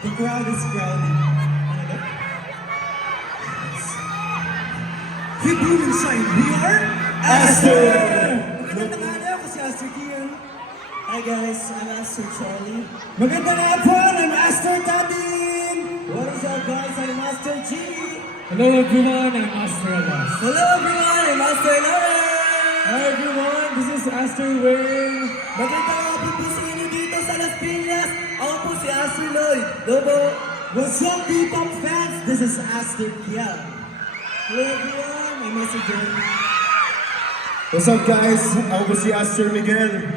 The crowd is crowded. We boom inside. We are Aster! Magandang araw, ako si Aster Kian. Hi guys, I'm Aster Charlie. Magandang hapon, I'm Aster Tabin. What is up guys? I'm Master G. Hello everyone, I'm Aster Alas. Hello everyone, I'm Master Lawrence. Hi everyone, this is Aster Wayne. Magandang hapon po sa inyo dito sa Las Piñas. Ako po si Aster Lloyd. Dobo. What's up, P-pop fans? This is Aster Kian. Hello everyone, I'm Master John. What's up guys? Ako po si Aster Miguel.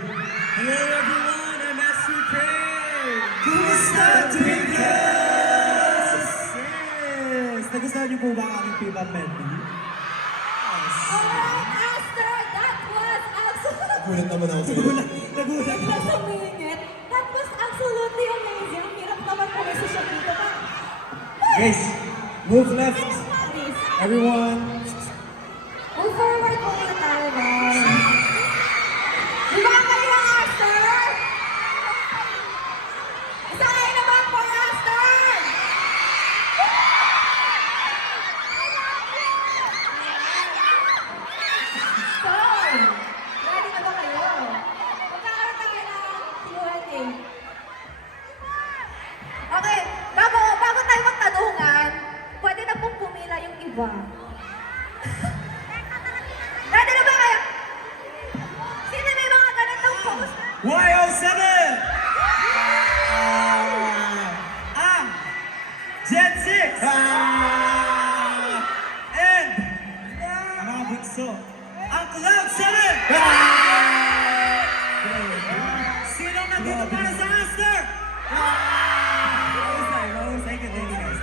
Hello everyone, I'm Master Craig. Kumusta, Twinkles? Yes! Nagustuhan niyo po ba ang aming P-pop medley? Alright, Aster, that was absolutely... Gulat naman ako sa iyo. Nagulat It was a minute. That was absolutely amazing. Ang hirap naman pumisisyon dito pa. Guys, move left. Next one is, Everyone. move forward muna tayo, guys. Di ba kayo ang Aster? Isa kayo naman for Aster! So, ready na ba kayo? Magkakaroon tayo ng Q&A. Okay, bago tayo magtanungan, pwede na pong pumila yung iba. Ready na ba kayo? Sino may mga ganitong pose? Y07! Gen 6! And ang mga bunso, ang Cloud 7! Sinong nandito para sa Aster? Thank you guys.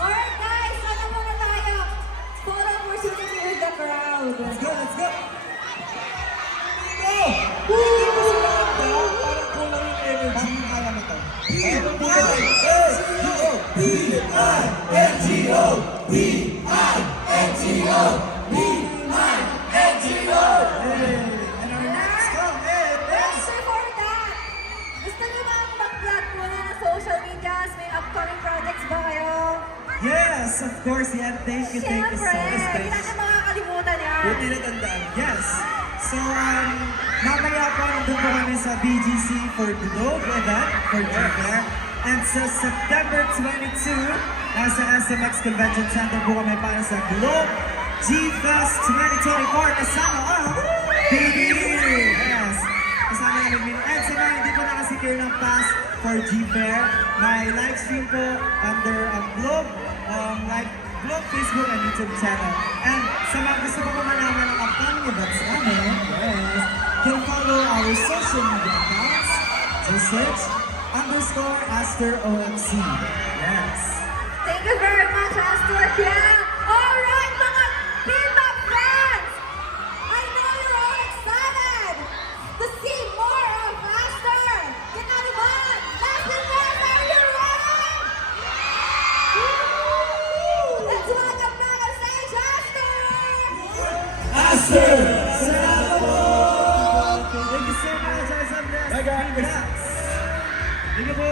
Alright guys, ano muna tayo? Photo opportunity with the crowd. Let's go! Go! Hindi mo sila parang kulang yung energy. Kaya mo to. And our next comment But is... before that, gusto niyo ba mag-plug muna ng social medias? May upcoming projects ba kayo? Yes, of course. Yeah, thank you so Siyempre, much. hindi natin makakalimutan yan. Buti na tandaan. Yes. So, mamaya po nandun po kami sa BGC for Globe event for G-Fair. And sa September 22, nasa SMX Convention Center po kami para sa Globe G-Fest 2024. Kasama ang BDU. Yes. Kasama namin Mino. And sa mga hindi po nakasecure ng pass for G-Fair, may live stream po under Globe, Globe Facebook and YouTube channel. And sa mga gusto po malaman ng upcoming events namin, yes, can follow our social media accounts. Just search _AsterOMC. Yes. Thank you very much, Aster. Yeah. Alright, mga P-pop fans! I know you're all excited to see more of Aster. Kinaliban! Last event, are you ready? Woo! Let's welcome back on stage, Aster! Aster! Salamat po! Thank you so much. Bye guys. Thank you po.